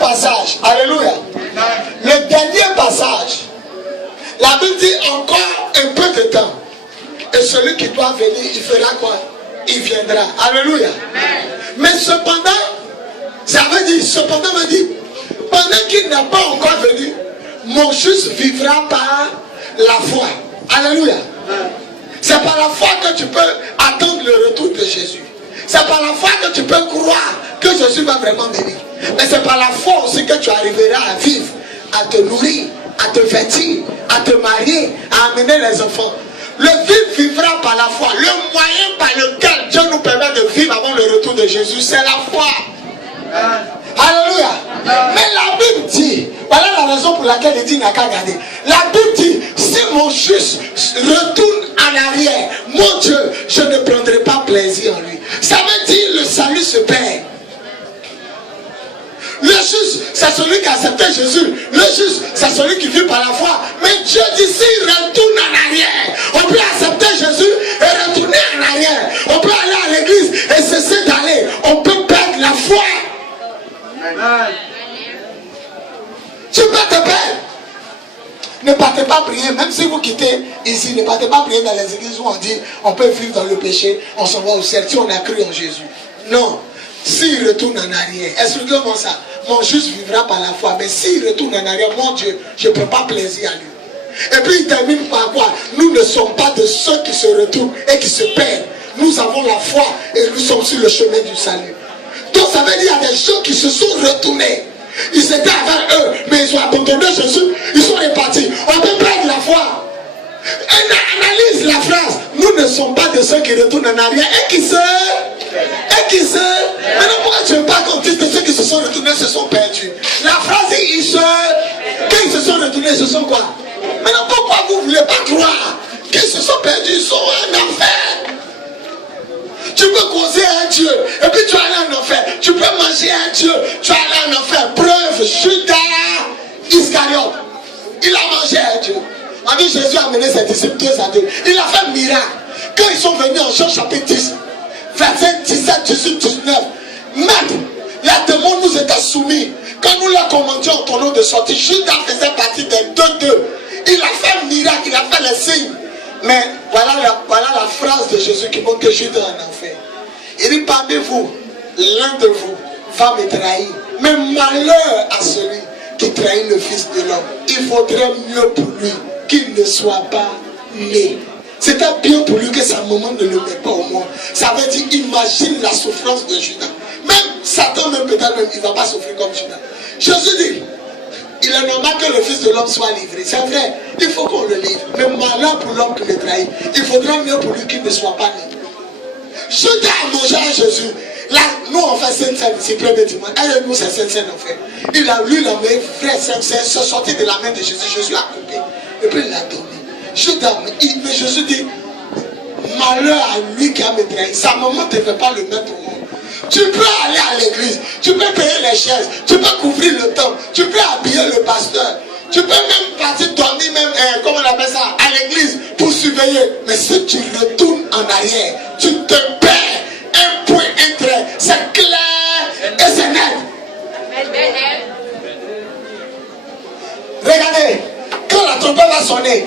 passage, alléluia. Le dernier passage, la Bible dit encore un peu de temps. Et celui qui doit venir, il fera quoi? Il viendra. Alléluia. Mais cependant, ça veut dire, pendant qu'il n'est pas encore venu, mon juste vivra par la foi. Alléluia. C'est par la foi que tu peux attendre le retour de Jésus. C'est par la foi que tu peux croire que Jésus va vraiment venir. Mais c'est par la foi aussi que tu arriveras à vivre, à te nourrir, à te vêtir, à te marier, à amener les enfants. Le vivre vivra par la foi. Le moyen par lequel Dieu nous permet de vivre avant le retour de Jésus, c'est la foi. Alléluia. Mais la Bible dit, voilà la raison pour laquelle il dit n'a qu'à garder. La Bible dit, si mon juste retourne en arrière, mon Dieu, je ne prendrai pas plaisir en lui. Ça veut dire le salut se perd. Le juste, c'est celui qui a accepté Jésus. Le juste, c'est celui qui vit par la foi. Mais Dieu dit, s'il retourne en arrière, on peut accepter Jésus et retourner en arrière. On peut aller à l'église et cesser d'aller. On peut perdre la foi. Amen. Tu peux te perdre. Ne partez pas prier, même si vous quittez ici, ne partez pas prier dans les églises où on dit on peut vivre dans le péché, on s'en va au ciel si on a cru en Jésus. Non. S'il retourne en arrière, expliquez-moi ça. Mon juste vivra par la foi. Mais s'il retourne en arrière, mon Dieu, je ne prends pas plaisir à lui. Et puis il termine par quoi? Nous ne sommes pas de ceux qui se retournent et qui se perdent. Nous avons la foi et nous sommes sur le chemin du salut. Donc ça veut dire qu'il y a des gens qui se sont retournés. Ils étaient avec eux, mais ils ont abandonné Jésus. Ils sont repartis. On peut perdre la foi. Analyse la phrase. Nous ne sommes pas de ceux qui retournent en arrière et qui se... Maintenant pourquoi tu ne veux pas qu'on dise que ceux qui se sont retournés se sont perdus? La phrase dit quand ils se sont retournés, ils se sont quoi? Maintenant pourquoi vous ne voulez pas croire qu'ils se sont perdus? Ils sont en enfer. Tu peux causer un Dieu et puis tu vas aller en enfer. Tu peux manger un Dieu, tu vas aller en enfer. Preuve, Judas Iscariote, il a mangé un Dieu. On dit Jésus a amené ses disciples 2 à 2. Il a fait un miracle. Quand ils sont venus en Jean chapitre 10, verset 17, 18, 19, maître, les démons nous étaient soumis. Quand nous leur commandions en ton nom de sortir, Judas faisait partie des 2-2. Il a fait un miracle, il a fait les signes. Mais voilà la phrase de Jésus qui montre que Judas en enfer. Il dit parmi vous, l'un de vous va me trahir. Mais malheur à celui qui trahit le Fils de l'homme. Il faudrait mieux pour lui qu'il ne soit pas né. C'était bien pour lui que sa maman ne le met pas au monde. Ça veut dire, imagine la souffrance de Judas. Même Satan, même peut-être même, il ne va pas souffrir comme Judas. Jésus dit, il est normal que le Fils de l'homme soit livré. C'est vrai, il faut qu'on le livre. Mais malheur pour l'homme qui le trahit. Il faudra mieux pour lui qu'il ne soit pas né. Judas a mangé à Jésus. Là, nous on fait Sainte-Seine ici, premier dimanche. Et nous, c'est Sainte-Seine on fait. Il a lu la main, frère Sainte-Seine, se sorti de la main de Jésus. Jésus a coupé. Et puis il l'a donné. Judas, mais Jésus dit, malheur à lui qui a me trahi. Sa maman ne te fait pas le mettre au monde. Tu peux aller à l'église, tu peux payer les chaises, tu peux couvrir le temple, tu peux habiller le pasteur, tu peux même partir dormir même, comment on appelle ça, à l'église pour surveiller. Mais si tu retournes en arrière, tu te perds. Un point, un trait, c'est clair et c'est net. Regardez, quand la trompette va sonner,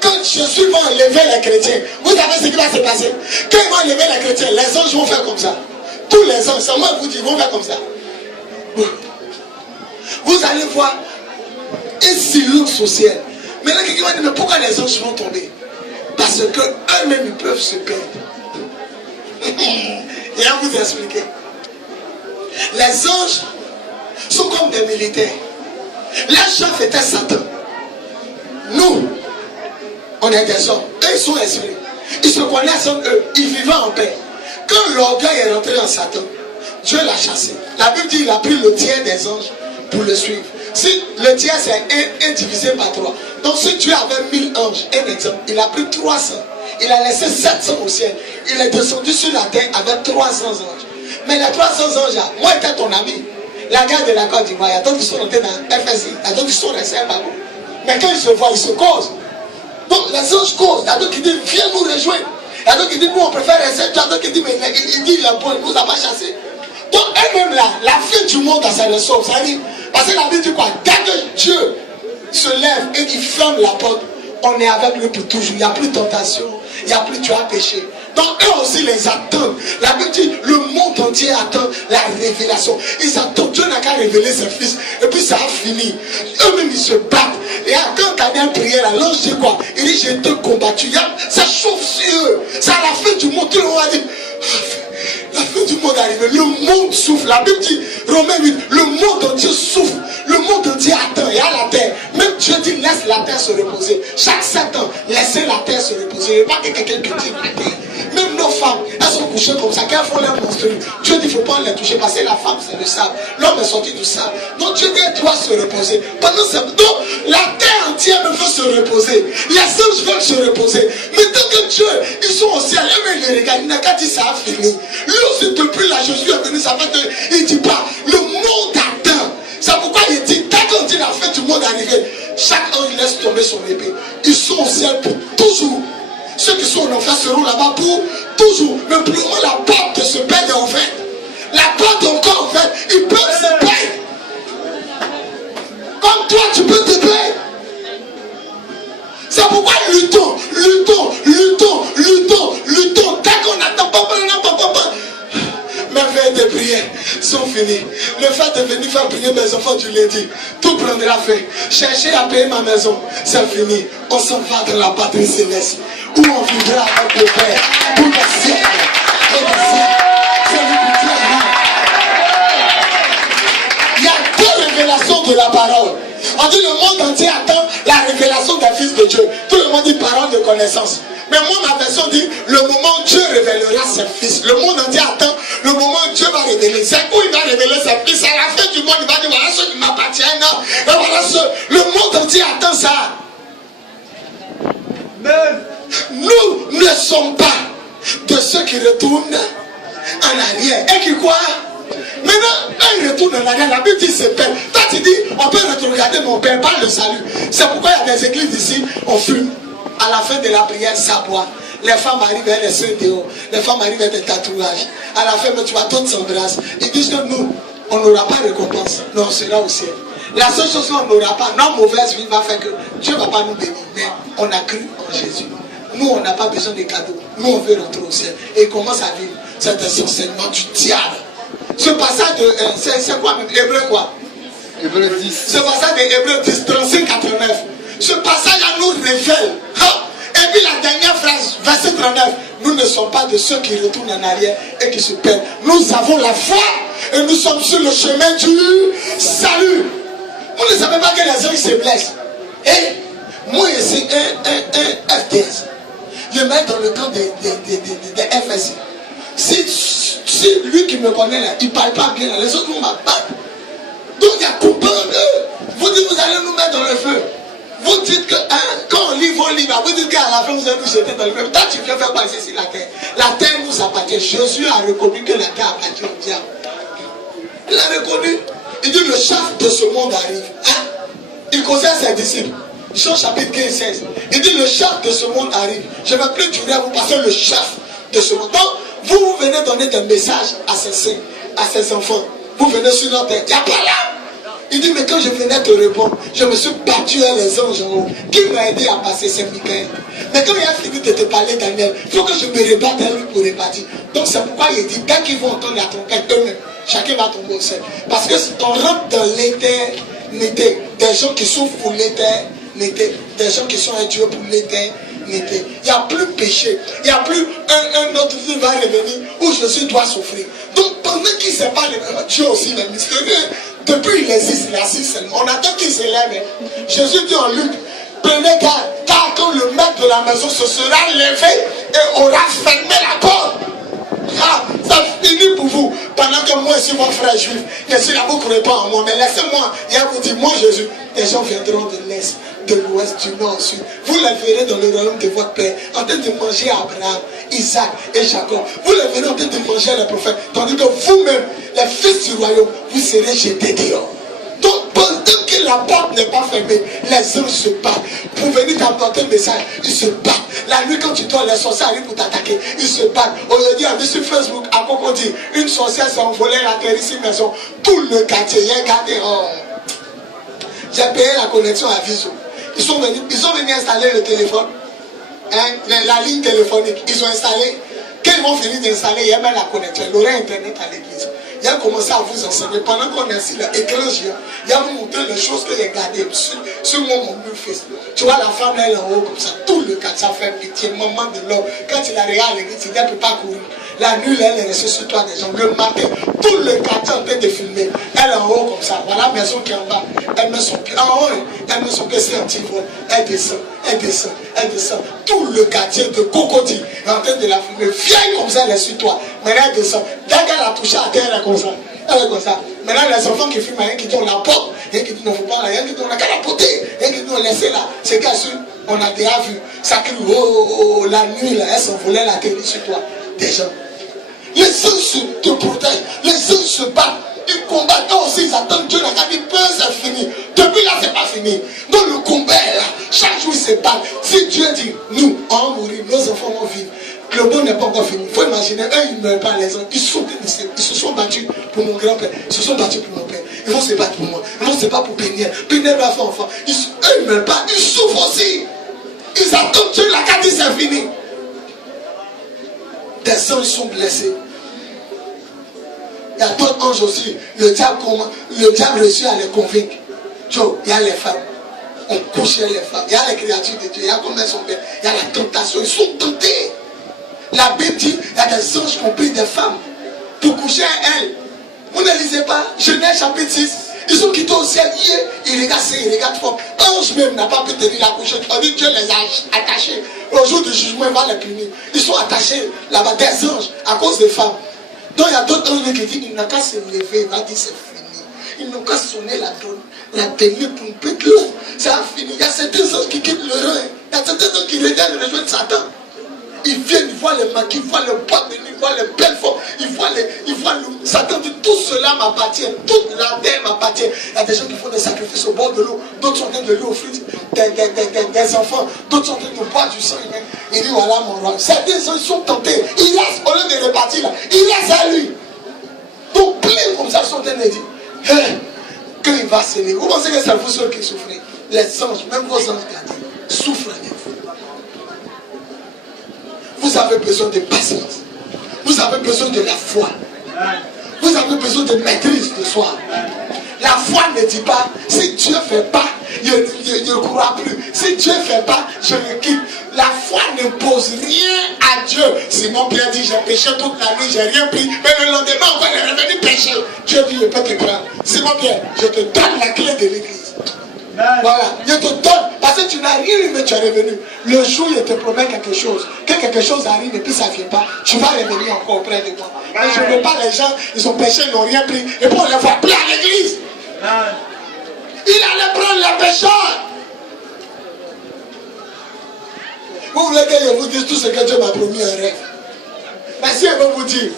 quand Jésus va enlever les chrétiens, vous savez ce qui va se passer? Quand il va enlever les chrétiens, les anges vont faire comme ça. Tous les anges, c'est moi qui vous dis, vont faire comme ça. Vous allez voir un silence au ciel. Maintenant, quelqu'un va dire, mais pourquoi les anges vont tomber? Parce qu'eux-mêmes, ils peuvent se perdre. Et à vous expliquer. Les anges sont comme des militaires. Leur chef était Satan. Nous, on est des hommes. Eux, ils sont esprits. Ils se connaissent entre eux. Ils vivaient en paix. Quand l'orgueil est rentré en Satan, Dieu l'a chassé. La Bible dit qu'il a pris le tiers des anges pour le suivre. Si le tiers c'est 1 divisé par 3. Donc si Dieu avait 1000 anges, un exemple, il a pris 300. Il a laissé 700 au ciel. Il est descendu sur la terre avec 300 anges. Mais les 300 anges là, moi j'étais ton ami. La guerre de la Côte d'Ivoire, il y a d'autres qui sont rentrés dans FSI, il y a d'autres qui sont restés à Babo. Mais quand ils se voient, ils se causent. Donc les anges causent. Il y a d'autres qui disent, viens nous rejoindre. Il y a d'autres qui disent, nous on préfère rester. Il y a d'autres qui disent, mais il dit, il est bon, il ne nous a pas chassés. Donc elle-même là, la fin du monde à sa ressort. Ça dit, parce que la Bible dit quoi? Dès que Dieu se lève et qu'il ferme la porte, on est avec lui pour toujours. Il n'y a plus de tentation, il n'y a plus tu as péché. Donc eux aussi les attendent. La Bible dit, le monde entier attend la révélation. Ils attendent, Dieu n'a qu'à révéler ses fils. Et puis ça a fini. Eux-mêmes ils se battent. Et quand Daniel priait là, l'ange dit quoi? Il dit, j'ai été combattu. Ça chauffe sur eux. C'est à la fin du monde. Tout le monde a dit, la fin du monde est arrivée. Le monde souffle. La Bible dit, Romains 8, le monde entier souffle. Le monde entier attend. Et à la terre. Même Dieu dit, laisse la terre se reposer. Chaque 7 ans, laissez la terre se reposer. Il n'y a pas que quelqu'un qui dit la terre. Même nos femmes, elles sont couchées comme ça. Quand elles font leur menstrues, Dieu dit, il ne faut pas les toucher. Parce que la femme, c'est le sable. L'homme est sorti du sable. Donc Dieu dit, elle doit se reposer. Pendant ce temps, la terre entière veut se reposer. Les anges veulent se reposer. Mais tant que Dieu, ils sont au ciel, eux, ils les regardent. Il n'a qu'à dire, ça a fini. Lui aussi, depuis là, Jésus est venu, ça fait que, il ne dit pas, le monde attend. C'est pourquoi il dit, dès qu'on dit la fin du monde arrivée, chaque ange laisse tomber son épée. Ils sont au ciel pour toujours. Ceux qui sont en enfer seront là-bas pour toujours. Mais plus loin, la porte se perd en fait. La porte encore en fait, ils peuvent se perdre. Comme toi, tu peux te perdre. C'est pourquoi luttons. Dès qu'on attend, mes veilles de prière sont finies. Le fait de venir faire prier mes enfants du lundi, tout prendra fin. Chercher à payer ma maison, c'est fini. On s'en va dans la patrie céleste, où on vivra avec le Père pour les siècles et les siècles. C'est le but. Il y a deux révélations de la parole. On dit le monde entier attend la révélation des fils de Dieu. Tout le monde dit parole de connaissance. Mais moi, ma version dit le moment où Dieu révélera ses fils. Le monde entier attend le moment où Dieu va révéler. C'est où il va révéler ses fils. À la fin du monde, il va dire voilà ceux qui m'appartiennent. Et voilà ceux. Le monde entier attend ça. Nous ne sommes pas de ceux qui retournent en arrière. Et qui quoi? Maintenant, quand ils retournent en arrière, la Bible dit c'est père. Toi tu dis, on peut regarder mon père, pas le salut. C'est pourquoi il y a des églises ici, on fume. À la fin de la prière, ça boit. Les femmes arrivent avec les seins dehors. Les femmes arrivent avec des tatouages. À la fin, tu vois, toutes s'embrassent. Ils disent que nous, on n'aura pas de récompense. Non, on sera au ciel. La seule chose qu'on n'aura pas, notre mauvaise vie va faire que Dieu ne va pas nous bénir. Mais on a cru en Jésus. Nous, on n'a pas besoin de cadeaux. Nous, on veut rentrer au ciel. Et il commence à vivre. C'est un enseignement du diable. Ce passage de. C'est quoi même? Hébreu quoi? Hébreu 10. Ce passage de Hébreu 10, 35-89. Ce passage nous révèle. Et puis la dernière phrase, verset 39. Nous ne sommes pas de ceux qui retournent en arrière et qui se perdent. Nous avons la foi et nous sommes sur le chemin du salut. Vous ne savez pas que les gens se blessent. Et moi, c'est un FDS. Je mets dans le camp des FSI. Si lui qui me connaît là, il ne parle pas bien, les autres vont m'abattre. Donc il y a coupé eux. Vous dites, vous allez nous mettre dans le feu. Vous dites que quand on lit vos livres, vous dites qu'à la fin vous allez nous jeter dans le feu. Toi tu viens faire passer ici la terre. La terre nous appartient. Jésus a reconnu que la terre appartient au diable. Il a reconnu. Il dit le chef de ce monde arrive. Il conseille ses disciples. Jean chapitre 15, 16. Il dit le chef de ce monde arrive. Je ne vais plus durer à vous passer le chef de ce monde. Donc vous venez donner des messages à ses saints, à ses enfants. Vous venez sur notre terre. Il n'y a pas là. Il dit, mais quand je venais te répondre, je me suis battu à les anges en haut. Qui m'a aidé à passer? C'est Michael. Mais quand il a fini de te parler, Daniel, il faut que je me rebatte à lui pour repartir. Donc c'est pourquoi il dit, dès qu'ils vont entendre la trompette eux-mêmes, chacun va tomber au ciel. Parce que si on rentre dans l'éternité, des gens qui sont pour l'éternité, des gens qui sont un Dieu pour l'éternité, il n'y a plus péché. Il n'y a plus un autre qui va revenir où Jésus doit souffrir. Donc pendant qu'il ne sait pas, Dieu aussi est mystérieux. Depuis il existe, il assis seulement. On attend qu'il se lève. Jésus dit en Luc, prenez garde, car quand le maître de la maison se sera levé et aura fermé la porte. Ça finit pour vous. Pendant que moi et mon frère juif, je suis là, vous ne croyez pas en moi. Mais laissez-moi, il vous dit, moi Jésus, les gens viendront de l'Est, de l'Ouest, du Nord, au Sud. Vous les verrez dans le royaume de votre Père, en train de manger Abraham, Isaac et Jacob. Vous les verrez en train de manger les prophètes. Tandis que vous-même, les fils du royaume, vous serez jetés dehors. Donc pendant que si la porte n'est pas fermée, les anges se battent. Pour venir t'apporter le message, ils se battent. La nuit, quand tu dors, les sorciers arrivent pour t'attaquer. Ils se battent. Aujourd'hui, on dit sur Facebook, à Cocody, une sorcière s'est envolée, elle atterrit sur maison. Tout le quartier, il a gardé. Oh. J'ai payé la connexion à Viso. Ils sont venus installer le téléphone, la ligne téléphonique. Ils ont installé. Quand ils vont finir d'installer, il y a même la connexion. Il y aura Internet à l'église. Il a commencé à vous enseigner. Pendant qu'on est assis là, écran géant, il a vous montré les choses que j'ai gardées sur mon Facebook. Tu vois, la femme elle est en haut comme ça. Tout le cas, ça fait pitié. Maman de l'homme. Quand il a regardé à l'église, il ne peut pas courir. La nuit, elle est restée sur toi des gens. Le matin, tout le quartier en train de filmer. Elle est en haut comme ça. Voilà la maison qui est en bas. Elle met son pied en haut. Elle met son pied sur un petit vol. Elle descend, elle descend, elle descend. Tout le quartier de Cocody est en train de la filmer. Vieille comme ça, elle est sur toi. Maintenant, elle descend. Dès qu'elle a touché à terre, elle est comme ça. Elle est comme ça. Maintenant, les enfants qui filment, il y a un qui dit on la porte. Il y a un qui dit non, il ne faut pas là. Il y a un qui dit on a qu'à la porter. Il y a un qui dit on laissez là. C'est qu'à sûr, on a déjà vu. Ça crie, oh, la nuit, là, elle s'envolait, elle atterrit sur toi. Déjà. Les anges te protègent, les anges se battent, ils combattent aussi, ils attendent Dieu, la vie peut, c'est fini. Depuis là, c'est pas fini. Donc le combat est là, chaque jour ils se battent. Si Dieu dit, nous, on va mourir, nos enfants vont vivre, le monde n'est pas encore fini. Il faut imaginer, eux, ils ne meurent pas, les gens, ils se sont battus pour mon grand-père, ils se sont battus pour mon père, ils vont se battre pour moi, ils vont se battre pour Péniel. Péniel va faire enfant, eux, ils ne meurent pas, ils souffrent aussi. Ils attendent Dieu, la vie, c'est fini. Des anges sont blessés. Il y a d'autres anges aussi. Le diable réussit à les convaincre. Joe, il y a les femmes. On couche les femmes. Il y a les créatures de Dieu. Il y a comme elles sont belles. Il y a la tentation. Ils sont tentés. La Bible dit il y a des anges qui ont pris des femmes pour coucher à elles. Vous ne lisez pas Genèse chapitre 6. Ils ont quitté au ciel. Ils regardent ça, ils regardent fort. Ange même n'a pas pu tenir la couche. On dit Dieu les a attachés. Au jour du jugement, il va les punir. Ils sont attachés là-bas, des anges, à cause des femmes. Donc il y a d'autres anges qui disent, il n'a qu'à se lever, il va dire c'est fini. Ils n'ont qu'à sonner la télé pour une petite l'eau. C'est fini. Il y a certains anges qui quittent le rein. Il y a certains anges qui regardent rejoindre Satan. Ils viennent, ils voient les maquis, ils voient le bois de nuit, ils voient les belles formes, ils voient le... Satan dit, tout cela m'appartient, toute la terre m'appartient. Il y a des gens qui font des sacrifices au bord de l'eau, d'autres sont en train de lui offrir des enfants, d'autres sont en train de boire du sang. Il dit, voilà mon roi. Certains gens sont tentés, ils laissent, au lieu de repartir là, ils laissent à lui. Donc plein comme ça sont en train de dire, hey, quand il va s'aimer, vous pensez que c'est vous seuls qui souffrez? Les anges, même vos anges gardiens, souffrent avec vous. Vous avez besoin de patience. Vous avez besoin de la foi. Vous avez besoin de maîtrise de soi. La foi ne dit pas, si Dieu ne fait pas, je ne crois plus. Si Dieu ne fait pas, je le quitte. La foi n'impose rien à Dieu. Simon Pierre dit, j'ai péché toute la nuit, j'ai rien pris. Mais le lendemain, encore, il est revenu pécher. Dieu dit, je peux te prendre. Simon Pierre, je te donne la clé de l'église. Voilà, je te donne, parce que tu n'as rien eu, mais tu es revenu. Le jour où je te promets quelque chose, que quelque chose arrive et puis ça ne vient pas, tu vas revenir encore auprès de moi. Mais je ne veux pas les gens, ils ont péché, ils n'ont rien pris, et puis on les voit plus à l'église. Il allait prendre les pécheurs. Vous voulez que je vous dise tout ce que Dieu m'a promis en rêve. Mais si elle veut vous dire,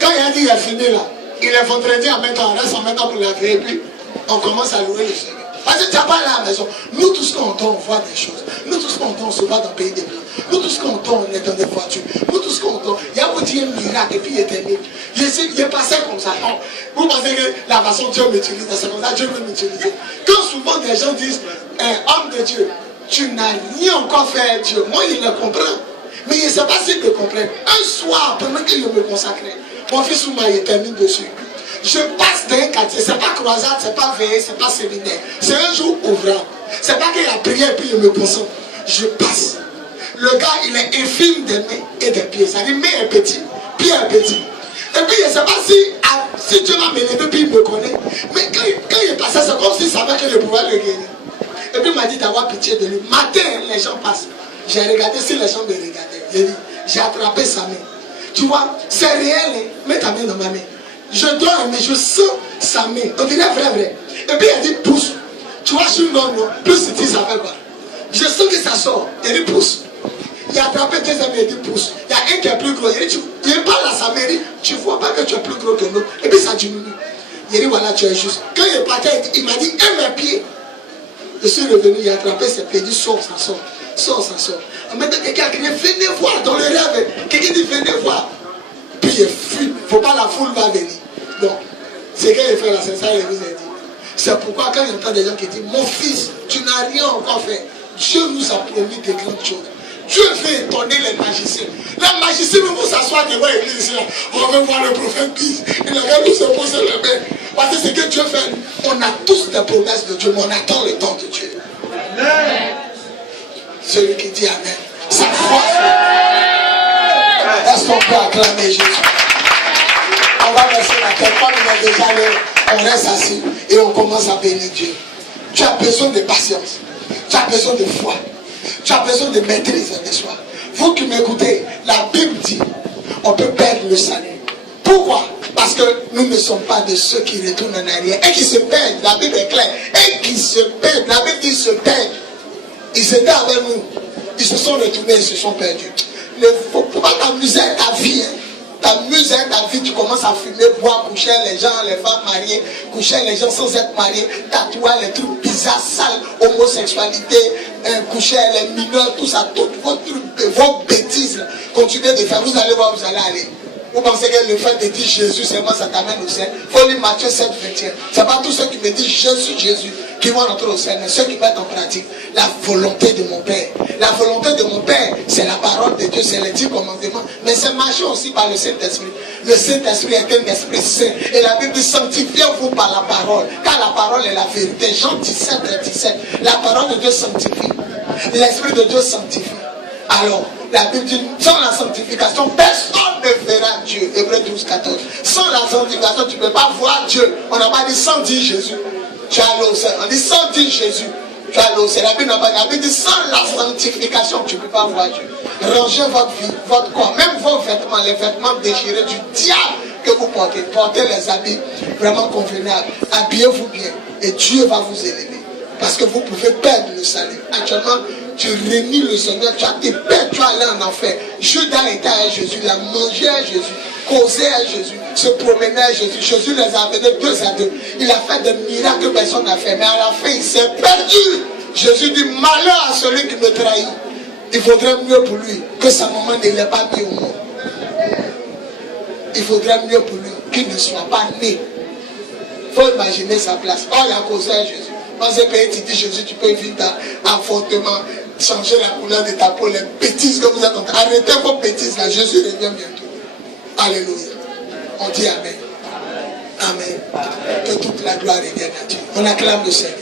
quand il a dit il est fini là, il est vendredi en même temps, on reste en même temps pour la veille, et puis on commence à louer le Seigneur. Parce que tu n'as pas là à la maison. Nous, tous quand on entend, on voit des choses. Nous, tous quand on entend, on se voit dans le pays des Blancs. Nous, tous quand on entend, on est dans des voitures. Nous, tous quand on entend, il y a vous dire un miracle et puis il est terminé. Il est passé comme ça. Non. Vous pensez que la façon dont Dieu m'utilise, c'est comme ça Dieu veut m'utiliser. Quand souvent des gens disent, homme de Dieu, tu n'as rien encore fait à Dieu. Moi, il le comprend. Mais il ne sait pas s'il le comprend. Un soir, pendant que je me consacrais, mon fils Ouma, il termine dessus. Je passe dans un quartier, c'est pas croisade, c'est pas veillée, c'est pas séminaire. C'est un jour ouvrant. C'est pas qu'il a prié et puis je me concentre. Je passe. Le gars, il est infime des mains et des pieds. Ça dit, main est petit, pied est petit. Et puis je ne sais pas si Dieu m'a m'élevé puis il me connaît. Mais quand il est passé, c'est comme s'il savait que je pouvais le gagner. Et puis il m'a dit d'avoir pitié de lui. Matin, les gens passent. J'ai regardé si les gens me regardaient. J'ai attrapé sa main. Tu vois, c'est réel. Hein? Mets ta main dans ma main. Je dors, mais je sens sa main. On dirait vrai. Et puis il a dit pousse. Tu vois, sur non, plus tu dis ça fait quoi. Je sens que ça sort. Il a dit pousse. Il a attrapé deux amis, il a dit pousse. Il y a un qui est plus gros. Il a dit, il parle à sa mairie. Tu ne vois pas que tu es plus gros que nous. Et puis ça diminue. Il a dit voilà, tu es juste. Quand il est parti, il m'a dit, mes pieds. Je suis revenu, il a attrapé ses pieds, il dit sors, ça sort. Sors, ça sort. Maintenant, quelqu'un a crié, venez voir dans le rêve. Quelqu'un dit, venez voir. Puis il fuit. Il ne faut pas la foule va venir. Donc, c'est qu'il fait là, c'est ça, il vous a dit. C'est pourquoi quand j'entends des gens qui disent, mon fils, tu n'as rien encore fait. Dieu nous a promis des grandes choses. Dieu fait étonner les magiciens. Les magiciens vont s'asseoir devant l'église. On veut voir le prophète Pise. Il va nous se poser les mains. Parce que c'est que Dieu fait. On a tous des promesses de Dieu, mais on attend le temps de Dieu. Amen. Celui qui dit Amen. Sa foi. Est-ce qu'on peut acclamer Jésus? On va verser la tête. Comme il est déjà l'heure, on reste assis et on commence à bénir Dieu. Tu as besoin de patience. Tu as besoin de foi. Tu as besoin de maîtrise de soi. Vous qui m'écoutez, la Bible dit on peut perdre le salut. Pourquoi? Parce que nous ne sommes pas de ceux qui retournent en arrière et qui se perdent. La Bible est claire. Et qui se perdent. La Bible dit se perdent. Ils étaient avec nous. Ils se sont retournés, ils se sont perdus. Il ne faut pas t'amuser à ta vie. Hein. T'amuser à ta vie, tu commences à fumer, boire, coucher les gens, les femmes mariées, coucher les gens sans être mariés, tatouer les trucs bizarres, sales, homosexualité, coucher les mineurs, tout ça, toutes vos bêtises. Continuez de faire, vous allez voir, vous allez aller. Vous pensez que le fait de dire Jésus seulement ça t'amène au ciel? Il faut lire Matthieu 7, 21. Ce n'est pas tous ceux qui me disent Jésus qui vont rentrer au ciel, mais ceux qui mettent en pratique la volonté de mon Père. La volonté de mon Père, c'est la parole de Dieu, c'est les 10 commandements. Mais c'est marché aussi par le Saint-Esprit. Le Saint-Esprit est un esprit saint. Et la Bible dit sanctifiez-vous par la parole. Car la parole est la vérité. Jean 17, 17. La parole de Dieu sanctifie. L'Esprit de Dieu sanctifie. Alors, la Bible dit, sans la sanctification, personne ne verra Dieu. Hébreux 12, 14. Sans la sanctification, tu ne peux pas voir Dieu. On n'a pas dit sans dire Jésus. Tu as allé au ciel. On dit sans dire Jésus. Tu as allé au ciel. La Bible n'a pas dit. La Bible dit sans la sanctification, tu ne peux pas voir Dieu. Rangez votre vie, votre corps, même vos vêtements, les vêtements déchirés du diable que vous portez. Portez les habits vraiment convenables. Habillez-vous bien. Et Dieu va vous élever. Parce que vous pouvez perdre le salut. Actuellement, tu réunis le Seigneur, tu as tes pères, tu as allé en enfer. Judas était à Jésus, il a mangé à Jésus, causé à Jésus, se promenait à Jésus. Jésus les a amenés 2 à 2. Il a fait des miracles que personne n'a fait. Mais à la fin, il s'est perdu. Jésus dit, malheur à celui qui me trahit. Il faudrait mieux pour lui que sa maman ne l'ait pas mis au monde. Il faudrait mieux pour lui qu'il ne soit pas né. Il faut imaginer sa place. Oh, il a causé à Jésus. Dans un pays, tu dis Jésus, tu peux vivre avortement, changer la couleur de ta peau, les bêtises que vous êtes en train. Arrêtez vos bêtises là, Jésus revient bientôt. Alléluia. On dit Amen. Amen. Que toute la gloire revienne à Dieu. On acclame le Seigneur.